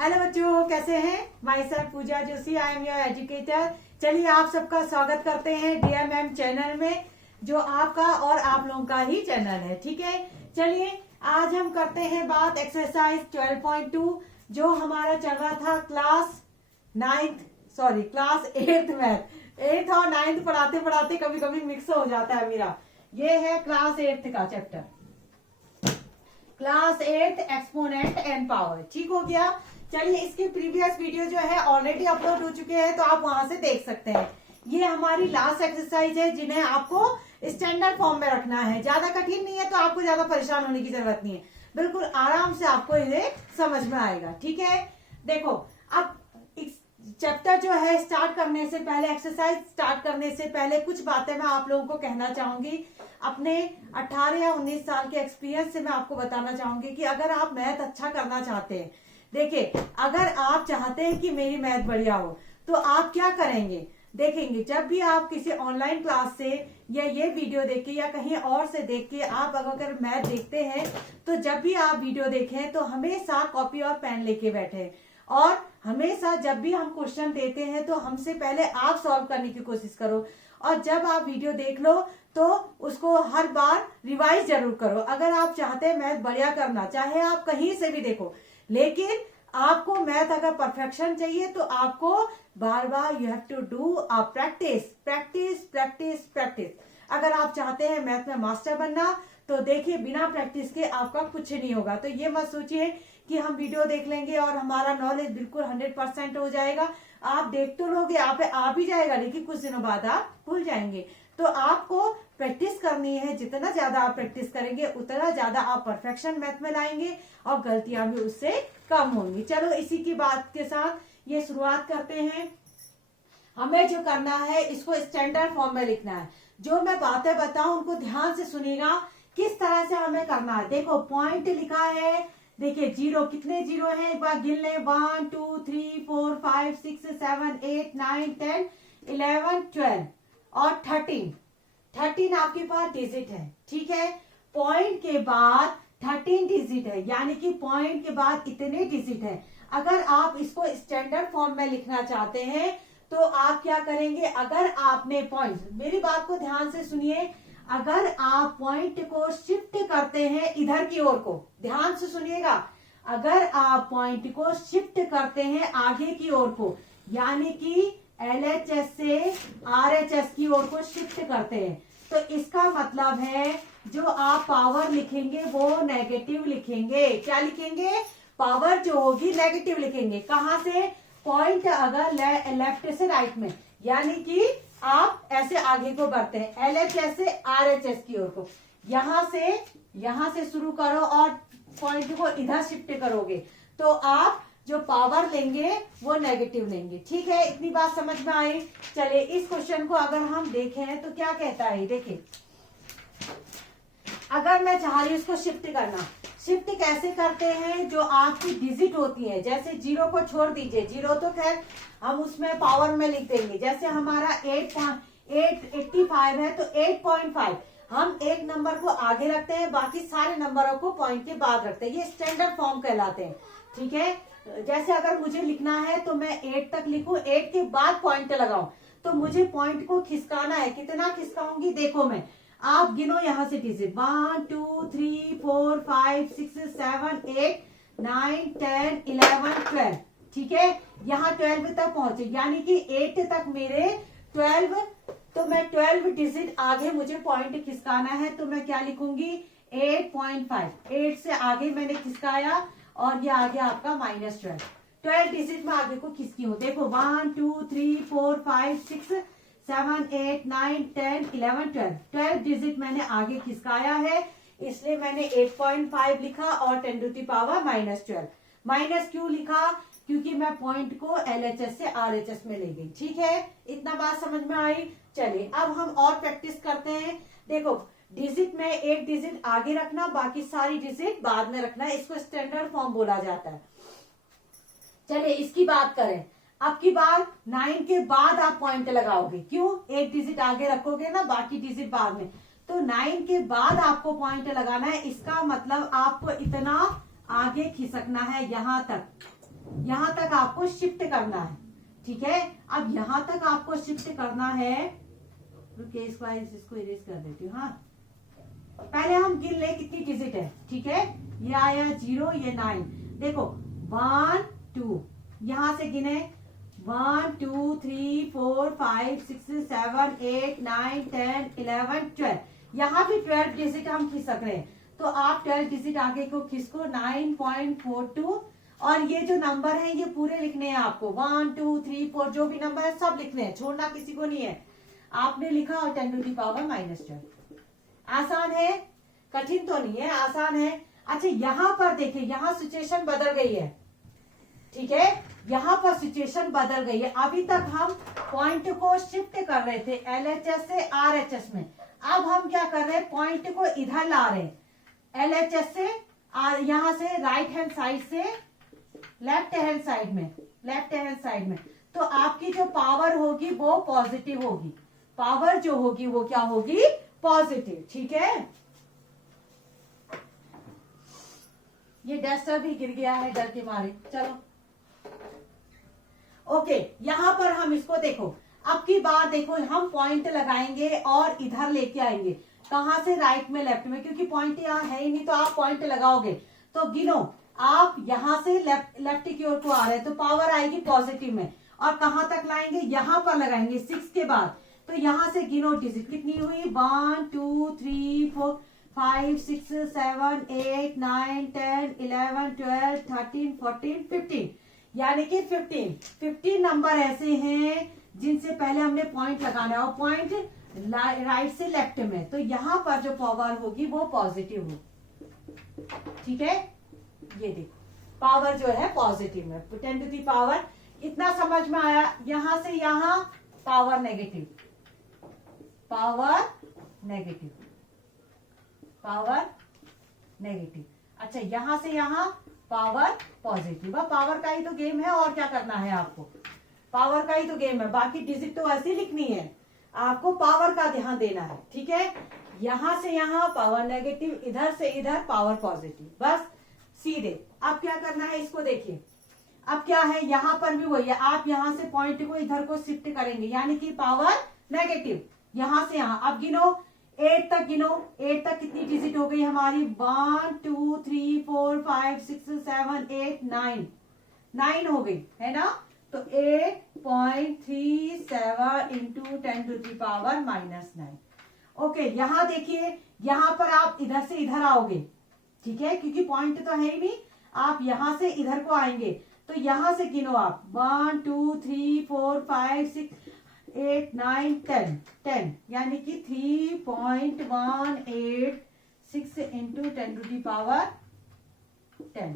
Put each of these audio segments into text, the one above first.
Hello बच्चों, कैसे हैं? Myself Pooja Joshi, I am your educator. चलिए आप सबका स्वागत करते हैं DMM चैनल में, जो आपका और आप लोगों का ही चैनल है। ठीक है, चलिए आज हम करते हैं बात एक्सरसाइज 12.2 जो हमारा चल रहा था क्लास 8th मैथ। 8th और 9th पढ़ाते पढ़ाते कभी कभी मिक्स हो जाता है मेरा। ये है क्लास 8th का chapter, class 8 exponent and power. ठीक हो गया। चलिए इसके प्रीवियस वीडियो जो है ऑलरेडी अपलोड हो चुके हैं, तो आप वहां से देख सकते हैं। ये हमारी लास्ट एक्सरसाइज है जिन्हें आपको स्टैंडर्ड फॉर्म में रखना है। ज्यादा कठिन नहीं है, तो आपको ज्यादा परेशान होने की जरूरत नहीं है। बिल्कुल आराम से आपको इन्हें समझ में आएगा। ठीक है, देखो अब चैप्टर जो है स्टार्ट करने से पहले, एक्सरसाइज स्टार्ट करने से पहले कुछ बातें मैं आप लोगों को कहना चाहूंगी। अपने 18 या 19 साल के एक्सपीरियंस से मैं आपको बताना चाहूंगी कि अगर आप मैथ अच्छा करना चाहते हैं, देखिए अगर आप चाहते हैं कि मेरी मैथ बढ़िया हो, तो आप क्या करेंगे देखेंगे। जब भी आप किसी ऑनलाइन क्लास से या ये वीडियो देख के या कहीं और से देख के आप अगर मैथ देखते हैं, तो जब भी आप वीडियो देखें तो हमेशा कॉपी और पेन लेके बैठे, और हमेशा जब भी हम क्वेश्चन देते हैं तो हमसे पहले आप सॉल्व करने की कोशिश करो। और जब आप वीडियो देख लो तो उसको हर बार रिवाइज जरूर करो। अगर आप चाहते हैं मैथ बढ़िया करना, चाहे आप कहीं से भी देखो, लेकिन आपको मैथ अगर परफेक्शन चाहिए तो आपको बार बार you have to do a practice practice practice practice. अगर आप चाहते हैं मैथ में मास्टर बनना, तो देखिए बिना प्रैक्टिस के आपका कुछ नहीं होगा। तो ये मत सोचिए कि हम वीडियो देख लेंगे और हमारा नॉलेज बिल्कुल 100% हो जाएगा। आप देख तो लोगे, आप आ भी जाएगा, लेकिन कुछ दिनों बाद आप भूल जाएंगे। तो आपको प्रैक्टिस करनी है। जितना ज्यादा आप प्रैक्टिस करेंगे उतना ज्यादा आप परफेक्शन मैथ में लाएंगे और गलतियां भी उससे कम होंगी। चलो इसी की बात के साथ ये शुरुआत करते हैं। हमें जो करना है, इसको स्टैंडर्ड फॉर्म में लिखना है। जो मैं बातें बताऊं उनको ध्यान से सुनिएगा, किस तरह से हमें करना है। देखो पॉइंट लिखा है, देखिए जीरो, कितने जीरो हैं एक बार गिन लें। 1 2 3 4 5 6 7 8 9 10 11 12 और 13 आपके पास डिजिट है। ठीक है, पॉइंट के बाद 13 डिजिट है, यानी कि पॉइंट के बाद इतने डिजिट है। अगर आप इसको स्टैंडर्ड फॉर्म में लिखना चाहते हैं तो आप क्या करेंगे, अगर आपने पॉइंट, मेरी बात को ध्यान से सुनिए, अगर आप पॉइंट को शिफ्ट करते हैं इधर की ओर को, ध्यान से सुनिएगा, अगर आप पॉइंट को शिफ्ट करते हैं आगे की ओर को, यानी कि LHS से RHS की ओर को शिफ्ट करते हैं, तो इसका मतलब है जो आप पावर लिखेंगे वो नेगेटिव लिखेंगे। क्या लिखेंगे? पावर जो होगी नेगेटिव लिखेंगे। कहां से? पॉइंट अगर लेफ्ट से राइट में, यानी कि आप ऐसे आगे को बढ़ते हैं LHS से RHS की ओर को, यहां से शुरू करो और पॉइंट को इधर शिफ्ट करोगे, तो आप जो पावर लेंगे वो नेगेटिव लेंगे। ठीक है, इतनी बात समझ में आई। चलिए इस क्वेश्चन को अगर हम देखें तो क्या कहता है, देखिए अगर मैं चाह रही हूं इसको शिफ्ट करना, शिफ्ट कैसे करते हैं, जो आपकी डिजिट होती है, जैसे जीरो को छोड़ दीजिए, जीरो तो खैर हम उसमें पावर में लिख देंगे। जैसे हमारा 8.85 है तो 8.5 हम एक नंबर को आगे रखते हैं, बाकी सारे नंबरों को पॉइंट के बाद रखते हैं। ये स्टैंडर्ड फॉर्म कहलाते हैं। ठीक है, जैसे अगर मुझे लिखना है तो मैं 8 तक लिखूं, 8 के बाद पॉइंट लगाऊं, तो मुझे पॉइंट को खिसकाना है। कितना खिसकाऊंगी देखो, मैं आप गिनो यहां से डिजिट, 1 2 3 4 5 6 7 8 9 10 11 12। ठीक है, यहाँ 12 तक पहुंचे, यानी कि 8 तक मेरे 12, तो मैं 12 डिजिट आगे मुझे पॉइंट खिसकाना है, तो मैं क्या लिखूंगी 8.5। 8 से आगे मैंने खिसकाया और ये आ गया आपका -12। 12 डिजिट में आगे को खिसकी हूँ। देखो 1 2 3 4 5 6 7 8 9 10 11 12 12 डिजिट मैंने आगे खिसकाया है, इसलिए मैंने 8.5 लिखा और 10 टू द पावर -12। माइनस क्यों लिखा? क्योंकि मैं पॉइंट को LHS से RHS में ले गई। ठीक है, इतना बात समझ में आई। चलिए अब हम और प्रैक्टिस करते हैं। देखो डिजिट में एक डिजिट आगे रखना, बाकी सारी डिजिट बाद में रखना, इसको स्टैंडर्ड फॉर्म बोला जाता है। चलिए इसकी बात करें। अब की बार 9 के बाद आप पॉइंट लगाओगे, क्यों? एक डिजिट आगे रखोगे ना, बाकी डिजिट बाद में, तो 9 के बाद आपको पॉइंट लगाना है। इसका मतलब आपको इतना आगे खिसकना है, यहां तक यहां तक आपको शिफ्ट करना है, ठीक है। अब यहां तक आपको शिफ्ट करना है, रुकिए इसको इरेज कर देती हूँ। हाँ, पहले हम गिन ले कितनी डिजिट है, ठीक है। ये आया 0, ये 9, देखो 1 2, यहां से गिने 1 2 3 4 5 6 7 8 9 10 11 12, यहाँ भी 12 डिजिट हम खींच सक रहे हैं। तो आप 12 डिजिट आगे को खिसको 9.42, और ये जो नंबर है ये पूरे लिखने हैं आपको, 1 2 3 4 जो भी नंबर है सब लिखने हैं, छोड़ना किसी को नहीं है। आपने लिखा और 10 टू दी पावर -12। आसान है, कठिन तो नहीं है, आसान है। अच्छा यहाँ पर देखिए, यहाँ सिचुएशन बदल गई है, ठीक है। यहाँ पर सिचुएशन बदल गई है। अभी तक हम पॉइंट को शिफ्ट कर रहे थे LHS से RHS में, अब हम क्या कर रहे हैं, पॉइंट को इधर ला रहे हैं, LHS से यहाँ से राइट हैंड साइड से लेफ्ट हैंड साइड में। तो आपकी जो पावर होगी वो पॉजिटिव होगी, पावर जो होगी वो क्या होगी, पॉजिटिव, ठीक है। ये डस्टर भी गिर गया है डर के मारे, चलो ओके। यहां पर हम इसको देखो, अब की बार देखो हम पॉइंट लगाएंगे और इधर लेके आएंगे, कहां से, राइट में लेफ्ट में, क्योंकि पॉइंट यहाँ है ही नहीं तो आप पॉइंट लगाओगे। तो गिनो, आप यहां से लेफ्ट की ओर को आ रहे हैं तो पावर आएगी पॉजिटिव में, और कहां तक लाएंगे, यहां पर लगाएंगे 6 के बाद। तो यहां से गिनो डिजिट कितनी हुई, 1 2 3 4 5 6 7 8 9 10 11 12 13 14 15, यानी कि 15 नंबर ऐसे हैं जिनसे पहले हमने पॉइंट लगाना है, और पॉइंट राइट से लेफ्ट में, तो यहां पर जो पावर होगी वो पॉजिटिव हो, ठीक है। ये देखो पावर जो है पॉजिटिव में, 10 टू दी पावर, इतना समझ में आया। यहां से यहां power negative, power negative, power negative. अच्छा यहां से यहां पावर पॉजिटिव, पावर का ही तो गेम है, और क्या करना है आपको, पावर का ही तो गेम है, बाकी डिजिट तो ऐसी लिखनी है, आपको पावर का ध्यान देना है, ठीक है। यहां से यहां पावर नेगेटिव, इधर से इधर पावर पॉजिटिव, बस सीधे। अब क्या करना है इसको देखिए, अब क्या है, यहां पर भी वही है, आप यहां से पॉइंट को इधर को शिफ्ट करेंगे, यानी कि पावर नेगेटिव, यहां से यहां। अब गिनो 8 तक, गिनो 8 तक कितनी डिजिट हो गई हमारी, 1 2 3 4 5 6 7 8 9, 9 हो गई है ना। तो 8.37 into 10 to the power -9। Okay, यहां देखिए, यहां पर आप इधर से इधर आओगे, ठीक है, क्योंकि पॉइंट तो है ही नहीं, आप यहां से इधर को आएंगे। तो यहां से गिनो आप 1 2 3 4 5 6 8 9 10, 10 यानी कि 3.186 इंटू 10 टू दी पावर 10,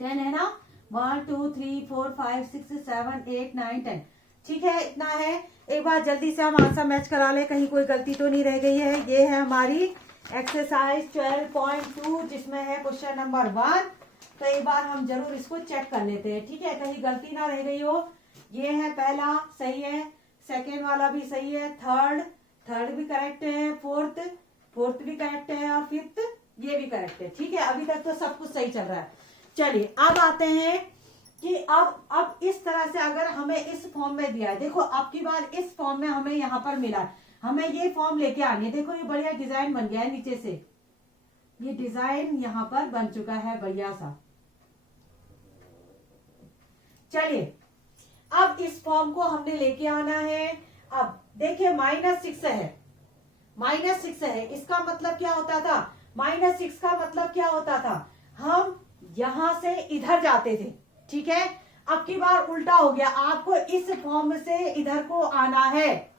10 है ना। 1 2 3 4 5 6 7 8 9 10, ठीक है, इतना है। एक बार जल्दी से हम आंसर मैच करा ले, कहीं कोई गलती तो नहीं रह गई है। ये है हमारी एक्सरसाइज 12.2 जिसमें है क्वेश्चन नंबर 1। तो एक बार हम जरूर इसको चेक कर लेते हैं, ठीक है, कहीं गलती ना रह गई हो। ये है पहला सही है, सेकेंड वाला भी सही है, थर्ड भी करेक्ट है, फोर्थ भी करेक्ट है, और फिफ्थ ये भी करेक्ट है, ठीक है। अभी तक तो सब कुछ सही चल रहा है। चलिए अब आते हैं कि अब इस तरह से अगर हमें इस फॉर्म में दिया है, देखो अब की बार इस फॉर्म में हमें यहाँ पर मिला है, हमें ये फॉर्म लेके आनी है। देखो ये बढ़िया डिजाइन बन गया है, नीचे से ये डिजाइन यहाँ पर बन चुका है बढ़िया सा। चलिए अब इस फॉर्म को हमने लेके आना है। अब देखिए -6 है, -6 है, इसका मतलब क्या होता था, -6 का मतलब क्या होता था, हम यहां से इधर जाते थे, ठीक है। अब की बार उल्टा हो गया, आपको इस फॉर्म से इधर को आना है,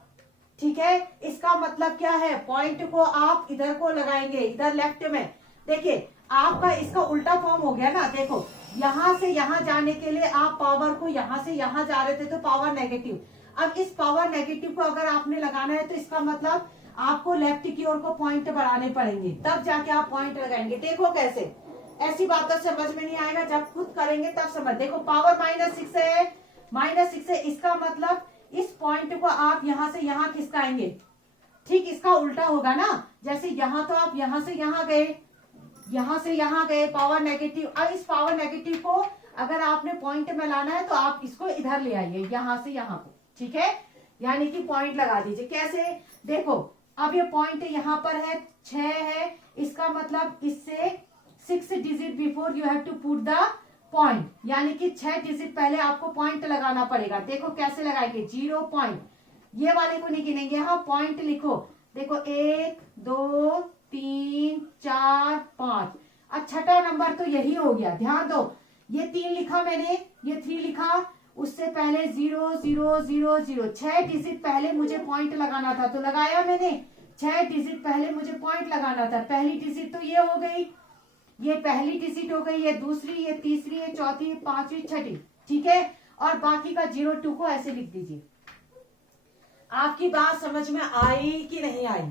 ठीक है। इसका मतलब क्या है, पॉइंट को आप इधर को लगाएंगे, इधर लेफ्ट में। देखिए आपका इसका उल्टा फॉर्म हो गया ना, देखो यहां से यहां जाने के लिए आप पावर को यहां से यहां जा रहे थे तो पावर नेगेटिव। अब इस पावर नेगेटिव को अगर आपने लगाना है तो इसका मतलब आपको लेफ्ट की ओर को पॉइंट बढ़ाने पड़ेंगे, तब जाके आप पॉइंट लगाएंगे। देखो कैसे, ऐसी बात तो समझ में नहीं आएगा, जब खुद करेंगे तब समझ। देखो पावर -6 है, -6 है, इसका मतलब इस पॉइंट को आप यहां से यहां खिसकाएंगे, ठीक इसका उल्टा होगा ना। जैसे यहां तो आप यहां से यहां गए, यहां से यहां गए, पावर नेगेटिव। अब इस पावर नेगेटिव को अगर आपने पॉइंट में लाना है तो आप इसको इधर ले आइए, यहां से यहां को, ठीक है, यानी कि पॉइंट लगा दीजिए। कैसे, देखो अब ये पॉइंट यहाँ पर है 6 है, इसका मतलब इससे 6 digit before you have to put the point, यानी कि 6 डिजिट पहले आपको पॉइंट लगाना पड़ेगा। देखो कैसे लगाएंगे, 0 पॉइंट, ये वाले को नहीं गिनेंगे, यहाँ पॉइंट लिखो। देखो 1 2 3 4 5, अब छठा नंबर तो यही हो गया। ध्यान दो, ये 3 लिखा मैंने, ये 3 लिखा, उससे पहले 0 0 0 0, 6 डिजिट पहले मुझे पॉइंट लगाना था, तो लगाया मैंने। 6 डिजिट पहले मुझे पॉइंट लगाना था। पहली डिजिट तो ये हो गई, ये पहली डिजिट हो गई, ये दूसरी, ये तीसरी, ये चौथी, ये पांचवी, छठी, ठीक है। और बाकी का 0 2 को ऐसे लिख दीजिए। आपकी बात समझ में आई कि नहीं आई?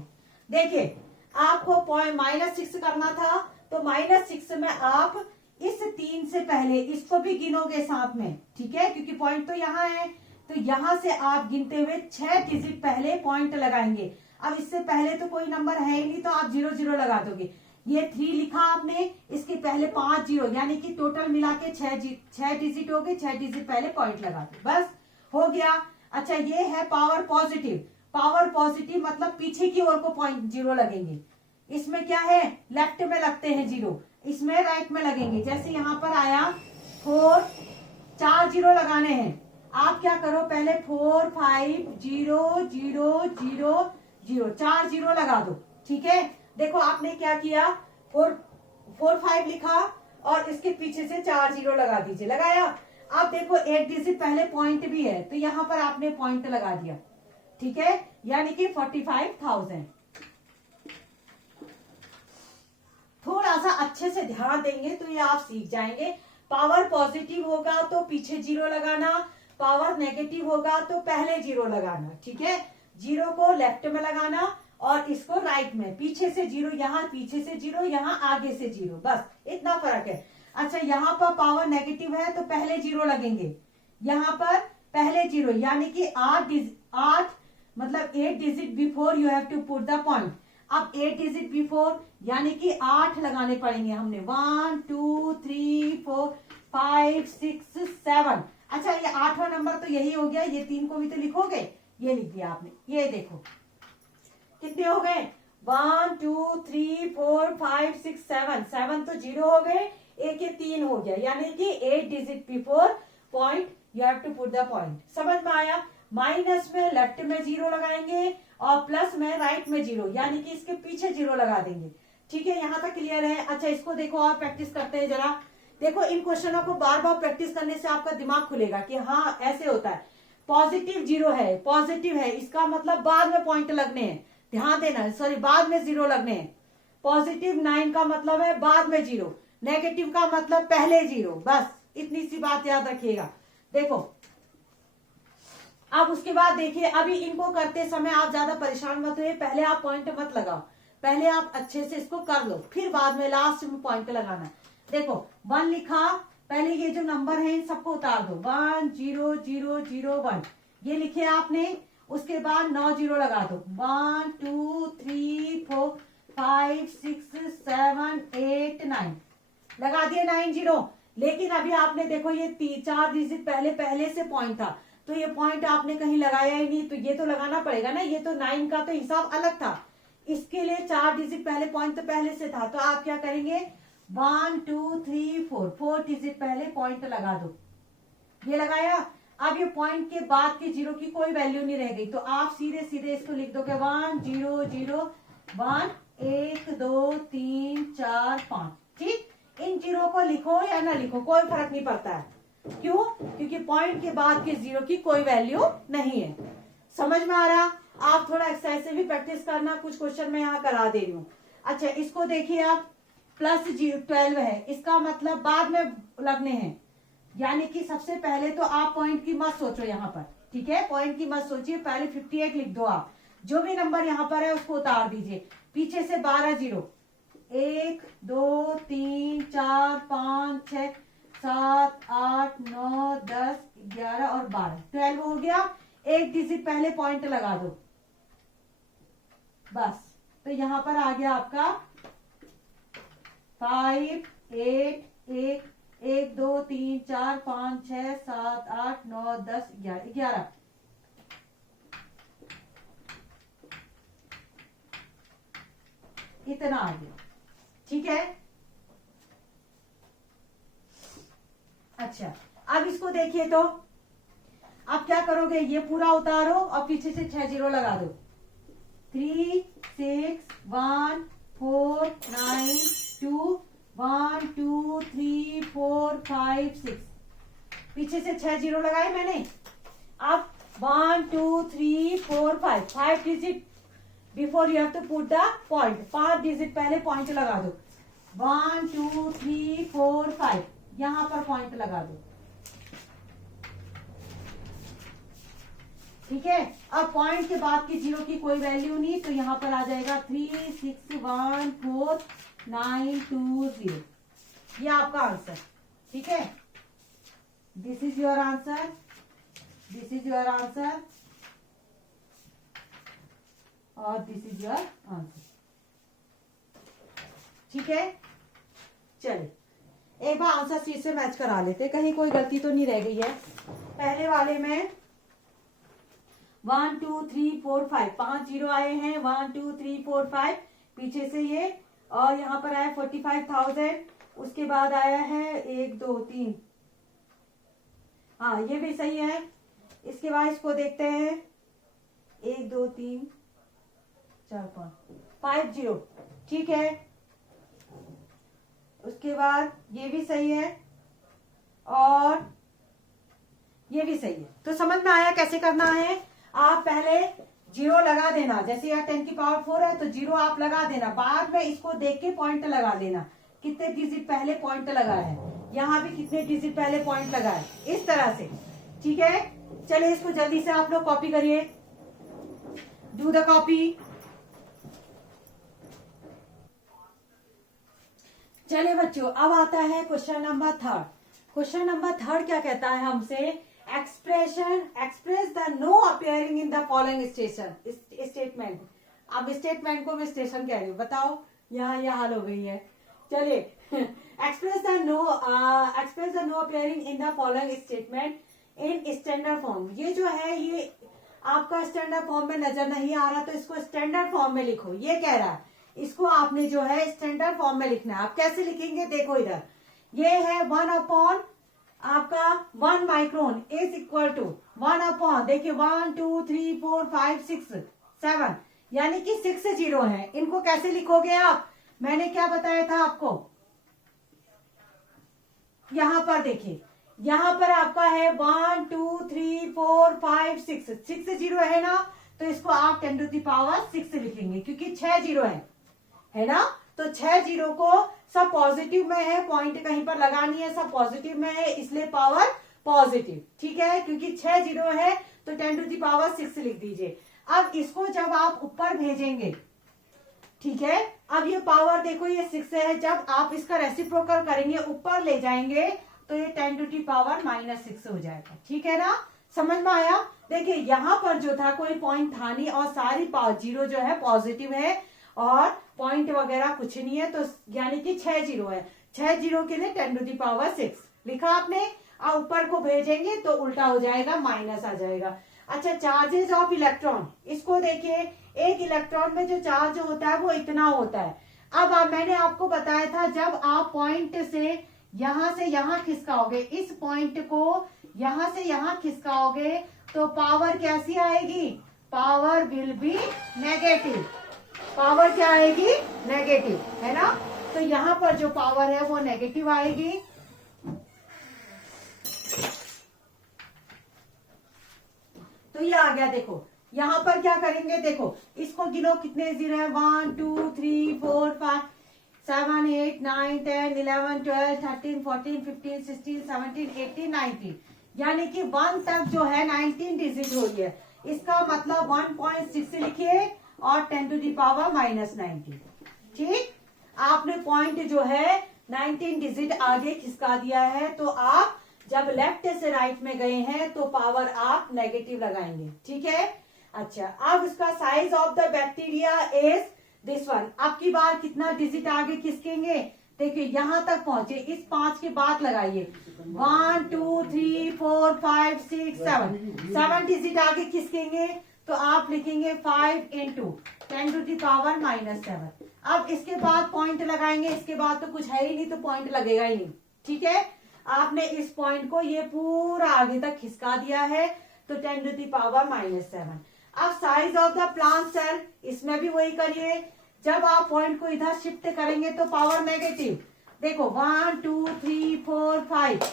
देखिए, आपको पॉइंट -6 करना था, तो -6 में आप इस 3 से पहले इसको भी गिनोगे साथ में, ठीक है, क्योंकि पॉइंट तो यहाँ है, तो यहां से आप गिनते हुए 6 डिजिट पहले पॉइंट लगाएंगे। अब इससे पहले तो कोई नंबर है ही नहीं, तो आप 0 0 लगा दोगे। ये 3 लिखा आपने, इसके पहले 5 0, यानी कि टोटल मिला के 6 डिजिट हो गए, 6 डिजिट पहले पॉइंट लगा दो, बस हो गया। अच्छा, ये है पावर पॉजिटिव। पावर पॉजिटिव मतलब पीछे की ओर को पॉइंट 0 लगेंगे। इसमें क्या है, लेफ्ट में लगते हैं 0, इसमें राइट में लगेंगे। जैसे यहाँ पर आया 4, 4 0 लगाने हैं। आप क्या करो, पहले 4 5 0 0 0 0, 4 0 लगा दो, ठीक है। देखो आपने क्या किया, 4 5 लिखा और इसके पीछे से 4 0 लगा दीजिए, लगाया। अब देखो 1 डिजिट पहले पॉइंट भी है, तो यहां पर आपने पॉइंट लगा दिया, ठीक है, यानी कि 45,000। थोड़ा सा अच्छे से ध्यान देंगे तो ये आप सीख जाएंगे। पावर पॉजिटिव होगा तो पीछे 0 लगाना, पावर नेगेटिव होगा तो पहले 0 लगाना, ठीक है। 0 को लेफ्ट में लगाना और इसको राइट में, पीछे से 0, यहाँ पीछे से 0, यहाँ आगे से 0, बस इतना फर्क है। अच्छा, यहाँ पर पावर नेगेटिव है तो पहले 0 लगेंगे, यहाँ पर पहले 0, यानी कि 8 मतलब 8 digit before you have to put the point. अब 8 डिजिट बिफोर यानी कि 8 लगाने पड़ेंगे हमने, 1 2 3 4 5 6 7। अच्छा, ये 8वां नंबर तो यही हो गया, ये 3 को भी तो लिखोगे, ये लिख दिया आपने। ये देखो कितने हो गए, 1 2 3 4 5 6 7, 7 तो 0 हो गए, एक ये 3 हो गया, यानी कि 8 digit before point you have to put the point. समझ में आया? माइनस में लेफ्ट में 0 लगाएंगे और प्लस में राइट में 0, यानी कि इसके पीछे 0 लगा देंगे, ठीक है। यहां तक क्लियर है? अच्छा, इसको देखो और प्रैक्टिस करते हैं जरा। देखो, इन क्वेश्चनों को बार बार प्रैक्टिस करने से आपका दिमाग खुलेगा कि हाँ ऐसे होता है। पॉजिटिव 0 है, पॉजिटिव है, इसका मतलब बाद में पॉइंट लगने हैं, ध्यान देना, सॉरी बाद में 0 लगने हैं। पॉजिटिव 9 का मतलब है बाद में 0, नेगेटिव का मतलब पहले 0, बस इतनी सी बात याद रखिएगा। देखो, अब उसके बाद देखिए, अभी इनको करते समय आप ज्यादा परेशान मत होइए, पहले आप पॉइंट मत लगाओ, पहले आप अच्छे से इसको कर लो, फिर बाद में लास्ट में पॉइंट लगाना। देखो 1 लिखा, पहले ये जो नंबर है इन सबको उतार दो, 1 0 0 0 1, ये लिखे आपने। उसके बाद 9 0 लगा दो, 1 2 3 4 5 6 7 8 9 लगा दिए, 9 0। लेकिन अभी आपने देखो ये 4 डिजिट पहले से पॉइंट था, तो ये पॉइंट आपने कहीं लगाया ही नहीं, तो ये तो लगाना पड़ेगा ना। ये तो 9 का तो हिसाब अलग था, इसके लिए 4 डिजिट पहले पॉइंट तो पहले से था, तो आप क्या करेंगे, 1 2 3 4 डिजिट पहले पॉइंट लगा दो, ये लगाया। अब ये पॉइंट के बाद के 0 की कोई वैल्यू नहीं रह गई, तो आप सीधे सीधे इसको लिख दोगे 1 0 0 1 1 2 3 4 5, ठीक। इन 0 को लिखो या ना लिखो कोई फर्क नहीं पड़ता है, क्यों? क्योंकि पॉइंट के बाद के 0 की कोई वैल्यू नहीं है। समझ में आ रहा? आप थोड़ा एक्सरसाइज से भी प्रैक्टिस करना, कुछ क्वेश्चन मैं यहाँ करा दे रही हूँ। अच्छा, इसको देखिए आप, प्लस 12 है, इसका मतलब बाद में लगने हैं, यानी कि सबसे पहले तो आप पॉइंट की मत सोचो यहाँ पर, ठीक है, पॉइंट की मत सोचिए, पहले 58 लिख दो। आप जो भी नंबर यहाँ पर है उसको उतार दीजिए, पीछे से 12 0, 1 2 3 4 5 6 7 8 9 10 11 और 12, 12 हो गया। एक डिजिट पहले पॉइंट लगा दो, बस। तो यहां पर आ गया आपका 5 8 1 1 2 3 4 5 6 7 8 9 10 11 11 इतना आ गया। ठीक है, अच्छा अब इसको देखिए तो आप क्या करोगे, ये पूरा उतारो और पीछे से 6 जीरो लगा दो। 3 6 1 4 9 2 1 2 3 4 5 6 पीछे से 6 जीरो लगाए मैंने। अब 1 2 3 4 5 digit before you have to put the point. 5 digit पहले पॉइंट लगा दो। 1 2 3 4 5 यहां पर पॉइंट लगा दो। ठीक है, अब पॉइंट के बाद की जीरो की कोई वैल्यू नहीं, तो यहां पर आ जाएगा 3 6 1 4 9 2 0। ये आपका आंसर। ठीक है, this is your answer, this is your answer और दिस इज योर आंसर। ठीक है, चलिए एक बार आंसर शीट से मैच करा लेते, कहीं कोई गलती तो नहीं रह गई है। पहले वाले में 1 2 3 4 5 5 जीरो आए हैं। 1 2 3 4 5 पीछे से ये, और यहाँ पर आया 45,000। उसके बाद आया है 1 2 3, हाँ ये भी सही है। इसके बाद इसको देखते हैं 1 2 3 4 5 जीरो। ठीक है, उसके बाद ये भी सही है और ये भी सही है। तो समझ में आया कैसे करना है। आप पहले जीरो लगा देना, जैसे यहाँ 10 की पावर 4 है तो जीरो आप लगा देना, बाद में इसको देख के पॉइंट लगा लेना कितने डिजिट पहले पॉइंट लगा है, यहाँ भी कितने डिजिट पहले पॉइंट लगा है, इस तरह से। ठीक है, चलिए इसको जल्दी से आप लोग कॉपी करिए, डू द कॉपी। चलिए बच्चों, अब आता है क्वेश्चन नंबर 3। क्वेश्चन नंबर 3 क्या कहता है हमसे, express the no appearing in the following statement. अब स्टेटमेंट को मैं स्टेशन कह रही हूँ, बताओ यहाँ यह हाल हो गई है। चलिए express the no appearing in the following statement in standard form. ये जो है ये आपका स्टैंडर्ड फॉर्म में नजर नहीं आ रहा, तो इसको स्टैंडर्ड फॉर्म में लिखो। ये कह रहा है इसको आपने जो है स्टैंडर्ड फॉर्म में लिखना है। आप कैसे लिखेंगे देखो इधर, ये है 1 अपॉन आपका 1 micron is equal to 1 upon, देखिए 1 2 3 4 5 6 7, यानी कि 6 जीरो है। इनको कैसे लिखोगे आप, मैंने क्या बताया था आपको, यहां पर देखिए, यहां पर आपका है 1 2 3 4 5 6 जीरो है ना, तो इसको आप 10 टू द पावर 6 लिखेंगे, क्योंकि 6 जीरो है ना। तो 6 जीरो को सब पॉजिटिव में है, पॉइंट कहीं पर लगानी है, सब पॉजिटिव में है, इसलिए पावर पॉजिटिव। ठीक है, क्योंकि 6 जीरो है तो 10 टू द पावर 6 लिख दीजिए। अब इसको जब आप ऊपर भेजेंगे, ठीक है, अब ये पावर देखो ये 6 है, जब आप इसका रेसिप्रोकल करेंगे ऊपर ले जाएंगे तो ये 10 टू द पावर -6 हो जाएगा। ठीक है ना, समझ में आया। देखिए यहाँ पर जो था कोई पॉइंट था नहीं और सारी जीरो जो है पॉजिटिव है और पॉइंट वगैरह कुछ नहीं है, तो यानी कि 6 जीरो है। 6 जीरो के लिए 10 टू द पावर 6 लिखा आपने, और ऊपर को भेजेंगे तो उल्टा हो जाएगा, माइनस आ जाएगा। अच्छा, चार्जेस ऑफ इलेक्ट्रॉन, इसको देखिए, एक इलेक्ट्रॉन में जो चार्ज होता है वो इतना होता है। अब मैंने आपको बताया था जब आप पॉइंट से यहां खिसकाओगे, इस पॉइंट को यहां से यहां खिसकाओगे तो पावर कैसी आएगी, power will be negative. Power क्या आएगी, नेगेटिव, है ना। तो यहाँ पर जो पावर है वो नेगेटिव आएगी। तो ये आ गया, देखो यहाँ पर क्या करेंगे, देखो इसको गिनो कितने जीरो है, 1 2 3 4 5 7 8 9 10 11 12 13 14 15 16 17 18 19, यानी कि 1 तक जो है 19 डिजिट हो रही है। इसका मतलब 1.6 लिखिए और 10 टू द पावर -19। ठीक, आपने पॉइंट जो है 19 डिजिट आगे खिसका दिया है, तो आप जब लेफ्ट से राइट में गए हैं तो पावर आप नेगेटिव लगाएंगे। ठीक है, अच्छा, अब इसका size of the bacteria is this one. अब की बार कितना डिजिट आगे खिसकेंगे, देखिए यहां तक पहुंचे, इस 5 के बाद लगाइए 1 2 3 4 5 6 7 7 डिजिट आगे खिसकेंगे तो आप लिखेंगे 5 इंटू 10⁻⁻7। अब इसके बाद पॉइंट लगाएंगे, इसके बाद तो कुछ है ही नहीं तो पॉइंट लगेगा ही नहीं। ठीक है, आपने इस पॉइंट को ये पूरा आगे तक खिसका दिया है तो 10⁻⁻7। अब size of the plant cell, इसमें भी वही करिए। जब आप पॉइंट को इधर शिफ्ट करेंगे तो पावर नेगेटिव, देखो 1 2 3 4 5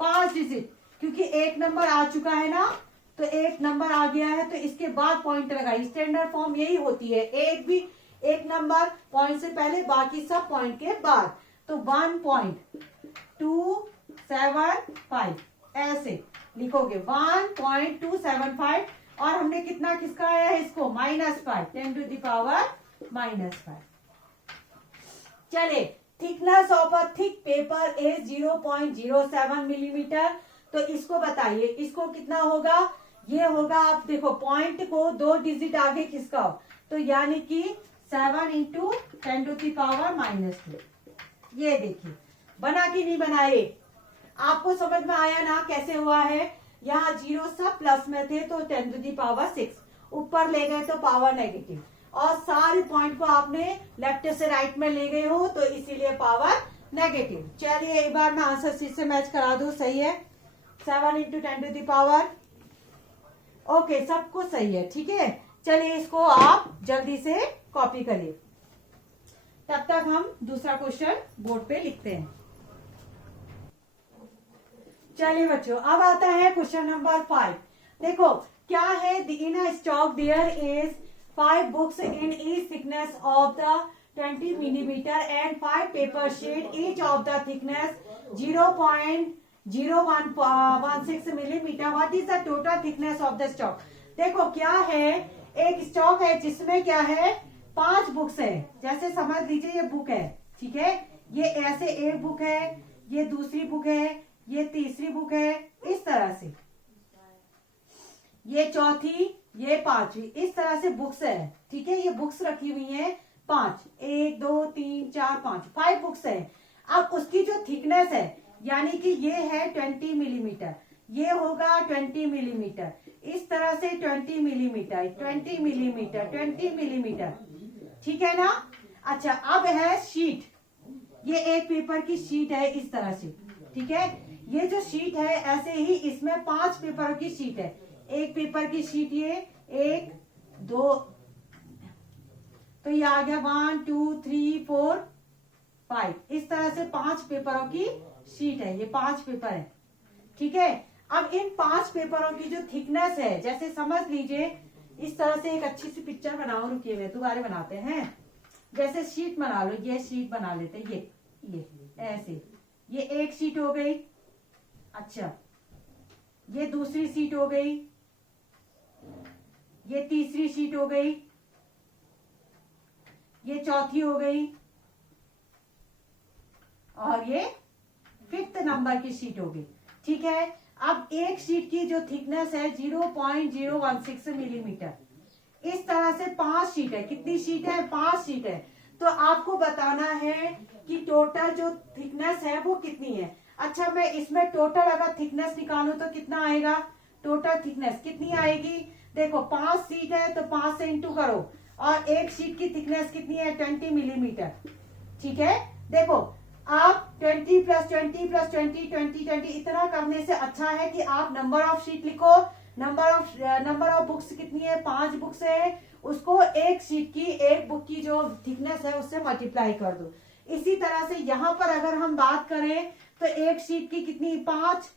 5 डिजिट, क्योंकि एक नंबर आ चुका है ना, तो एक नंबर आ गया है तो इसके बाद पॉइंट लगाइए। स्टैंडर्ड फॉर्म यही होती है, एक नंबर पॉइंट से पहले, बाकी सब पॉइंट के बाद। तो 1.275 ऐसे लिखोगे 1.275, और हमने कितना खिसकाया है इसको -5 10⁻⁻5। चले, thickness of a thick paper is 0.07 millimetre, तो इसको बताइए, इसको कितना होगा? ये होगा, आप देखो पॉइंट को 2 डिजिट आगे खिसकाओ तो यानी कि 7 इंटू 10⁻⁻2। ये देखिए बना कि नहीं बनाए, आपको समझ में आया ना कैसे हुआ है? यहाँ 0 सब प्लस में थे तो 10⁻6, ऊपर ले गए तो पावर नेगेटिव, और सारे पॉइंट को आपने लेफ्ट से राइट में ले गए हो तो इसीलिए पावर नेगेटिव। चलिए एक बार मैं आंसर शीट से मैच करा दूं, सही है 7 इंटू 10⁻। ओके, सब कुछ सही है। ठीक है, चलिए इसको आप जल्दी से कॉपी करिए, तब तक हम दूसरा क्वेश्चन बोर्ड पे लिखते हैं। चलिए बच्चों, अब आता है क्वेश्चन नंबर 5। देखो क्या है, in a stock there is 5 books in each thickness of the 20 millimetre and 5 paper sheet each of the thickness 0.0116 millimetre. What is the total thickness of the stock? देखो क्या है, एक स्टॉक है जिसमें क्या है 5 बुक्स है, जैसे समझ लीजिए ये बुक है। ठीक है, ये ऐसे एक बुक है, ये दूसरी बुक है, ये तीसरी बुक है, इस तरह से ये चौथी, ये 5वीं, इस तरह से बुक्स है। ठीक है, ये बुक्स रखी हुई हैं 5, 1 2 3 4 5 बुक्स है। अब उसकी जो थिकनेस है, यानी कि ये है 20 मिलीमीटर, ये होगा 20 मिलीमीटर, इस तरह से 20 मिलीमीटर 20 मिलीमीटर 20 मिलीमीटर। ठीक है ना? अच्छा, अब है शीट, ये एक पेपर की शीट है इस तरह से। ठीक है, ये जो शीट है ऐसे ही इसमें 5 पेपरों की शीट है, एक पेपर की शीट ये 1 2, तो ये आ गया 1 2 3 4 5, इस तरह से 5 पेपरों की शीट है, ये 5 पेपर है। ठीक है, अब इन 5 पेपरों की जो थिकनेस है, जैसे समझ लीजिए इस तरह से एक अच्छी सी पिक्चर बनाओ, रुकिए हुए दोबारा बनाते हैं। जैसे शीट बना लो, ये शीट बना लेते हैं, ये ऐसे, ये एक शीट हो गई। अच्छा, ये दूसरी शीट हो गई, ये तीसरी शीट हो गई, ये चौथी हो गई, और ये 5th नंबर की शीट हो गई। ठीक है, अब एक शीट की जो थिकनेस है 0.016 मिलीमीटर, इस तरह से 5 शीट है। कितनी शीट है? 5 शीट है। तो आपको बताना है कि टोटल जो थिकनेस है वो कितनी है। अच्छा, मैं इसमें टोटल अगर थिकनेस निकालूं तो कितना आएगा? टोटल थिकनेस कितनी आएगी? देखो 5 शीट है तो 5 से इंटू करो, और एक शीट की थिकनेस कितनी है? 20 मिलीमीटर। ठीक है, देखो आप 20 + 20 + 20 20 20 इतना करने से अच्छा है कि आप नंबर ऑफ शीट लिखो। नंबर ऑफ बुक्स कितनी है? 5 बुक्स है, उसको एक शीट की, एक बुक की जो थिकनेस है उससे मल्टीप्लाई कर दो। इसी तरह से यहाँ पर अगर हम बात करें तो एक शीट की कितनी? 5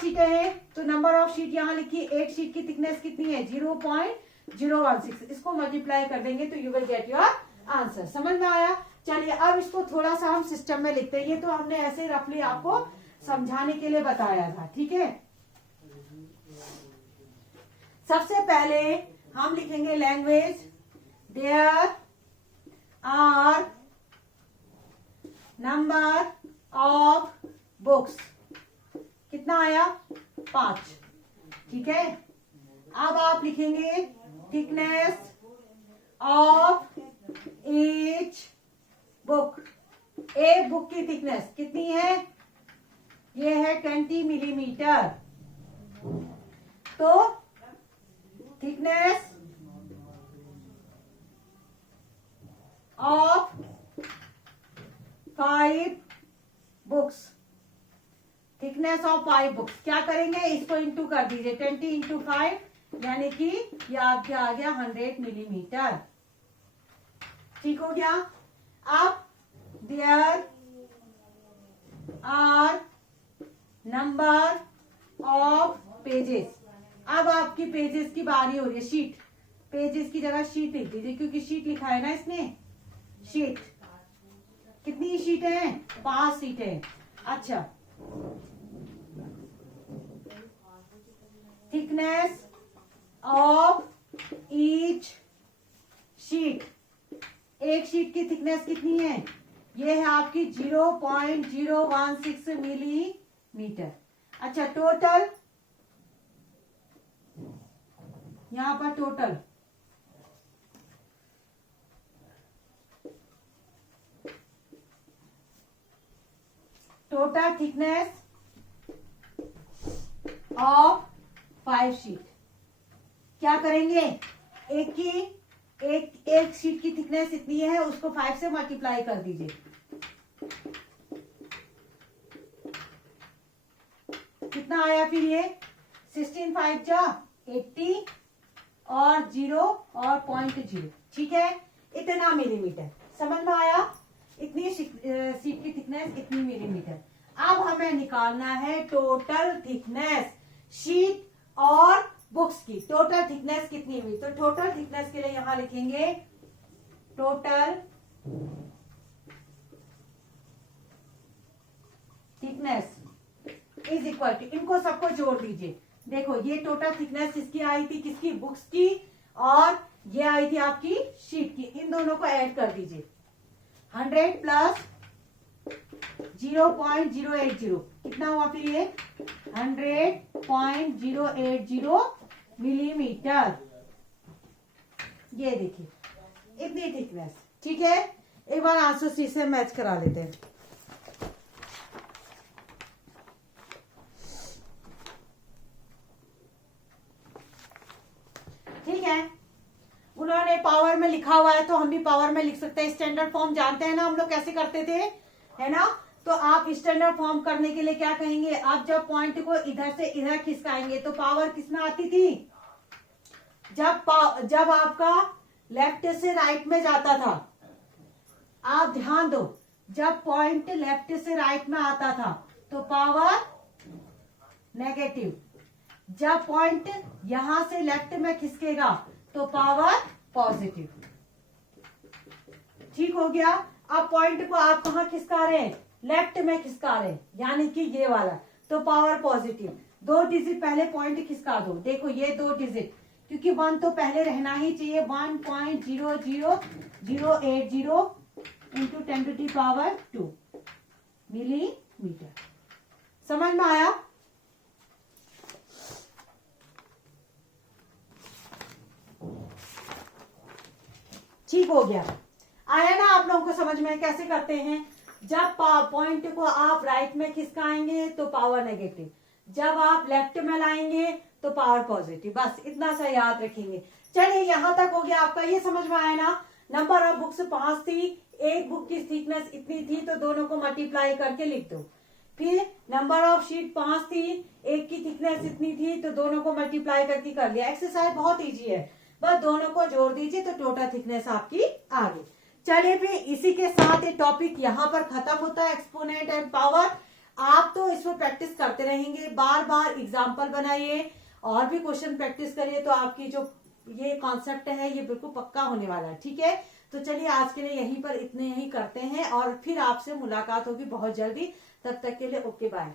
शीटें हैं, तो नंबर ऑफ शीट यहाँ लिखी, एक शीट की थिकनेस कितनी है? 0.016, इसको मल्टीप्लाई कर देंगे तो you will get your answer. समझ में आया? चलिए अब इसको थोड़ा सा हम सिस्टम में लिखते हैं, ये तो हमने ऐसे रफली आपको समझाने के लिए बताया था। ठीक है, सबसे पहले हम लिखेंगे language, there are number of books, कितना आया? 5। ठीक है, अब आप लिखेंगे थिकनेस ऑफ ईच बुक, एक बुक की थिकनेस कितनी है, ये है 20 मिलीमीटर। तो thickness of 5 books, thickness of 5 books, क्या करेंगे, इसको इंटू कर दीजिए, 20 इंटू 5 यानी कि ये आपके आ गया 100 मिलीमीटर। ठीक हो गया। अब there are number of pages, अब आपकी पेजेस की बारी हो रही है। शीट, पेजेस की जगह शीट लिख दीजिए, क्योंकि शीट लिखा है ना इसने। शीट कितनी शीट है, 5 शीटें। अच्छा, थिकनेस ऑफ ईच शीट, एक शीट की थिकनेस कितनी है, ये है आपकी 0.016 मिलीमीटर। अच्छा, टोटल, यहां पर टोटल थिकनेस ऑफ 5 शीट, क्या करेंगे, एक शीट की थिकनेस इतनी है, उसको 5 से मल्टीप्लाई कर दीजिए। कितना आया फिर ये, 16 5 जा 80 और 0 और 0.0, ठीक है, इतना मिलीमीटर। समझ में आया, इतनी शीट की थिकनेस इतनी मिलीमीटर। अब हमें निकालना है टोटल थिकनेस शीट और बुक्स की, टोटल थिकनेस कितनी हुई। तो टोटल थिकनेस के लिए यहां लिखेंगे total thickness is equal to, इनको सबको जोड़ दीजिए। देखो, ये टोटल थिकनेस इसकी आई थी, किसकी, बुक्स की, और ये आई थी आपकी शीट की, इन दोनों को ऐड कर दीजिए। 100 प्लस 0.080 कितना हुआ फिर ये, 100.080 मिलीमीटर। ये देखिए इतनी थिकनेस, ठीक है। एक बार आंसर सी से मैच करा लेते हैं। ठीक है, उन्होंने पावर में लिखा हुआ है तो हम भी पावर में लिख सकते हैं। स्टैंडर्ड फॉर्म जानते हैं ना हम लोग कैसे करते थे, है ना। तो आप स्टैंडर्ड फॉर्म करने के लिए क्या कहेंगे, आप जब पॉइंट को इधर से इधर खिसकाएंगे तो पावर किसमें आती थी, जब आपका लेफ्ट से राइट में जाता था। आप ध्यान दो, जब पॉइंट लेफ्ट से राइट में आता था तो पावर नेगेटिव, जब पॉइंट यहां से लेफ्ट में खिसकेगा तो पावर पॉजिटिव। ठीक हो गया। अब पॉइंट को आप कहां खिसका रहे हैं, लेफ्ट में खिसका रहे हैं, यानी कि ये वाला, तो पावर पॉजिटिव। 2 डिजिट पहले पॉइंट खिसका दो, देखो ये 2 डिजिट, क्योंकि 1 तो पहले रहना ही चाहिए। 1.00080 इंटू 10⁻² मिलीमीटर। समझ में आया। ठीक हो गया, आया ना आप लोगों को समझ में कैसे करते हैं। जब पॉइंट को आप राइट में खिसकाएंगे तो पावर नेगेटिव, जब आप लेफ्ट में लाएंगे तो पावर पॉजिटिव। बस इतना सा याद रखेंगे। चलिए यहां तक हो गया आपका, ये समझ में आया ना। नंबर ऑफ बुक्स 5 थी, एक बुक की थिकनेस इतनी थी, तो दोनों को मल्टीप्लाई करके लिख दो। फिर नंबर ऑफ शीट 5 थी, एक की थिकनेस इतनी थी, तो दोनों को मल्टीप्लाई करके कर लिया। एक्सरसाइज बहुत इजी है, बस दोनों को जोड़ दीजिए तो टोटल थिकनेस आपकी आ गई। चलिए फिर इसी के साथ ये टॉपिक यहाँ पर खत्म होता है, एक्सपोनेंट एंड पावर। आप तो इसमें प्रैक्टिस करते रहेंगे, बार बार एग्जाम्पल बनाइए और भी क्वेश्चन प्रैक्टिस करिए, तो आपकी जो ये कॉन्सेप्ट है ये बिल्कुल पक्का होने वाला है। ठीक है, तो चलिए आज के लिए यहीं पर इतने ही करते हैं और फिर आपसे मुलाकात होगी बहुत जल्दी। तब तक के लिए ओके बाय।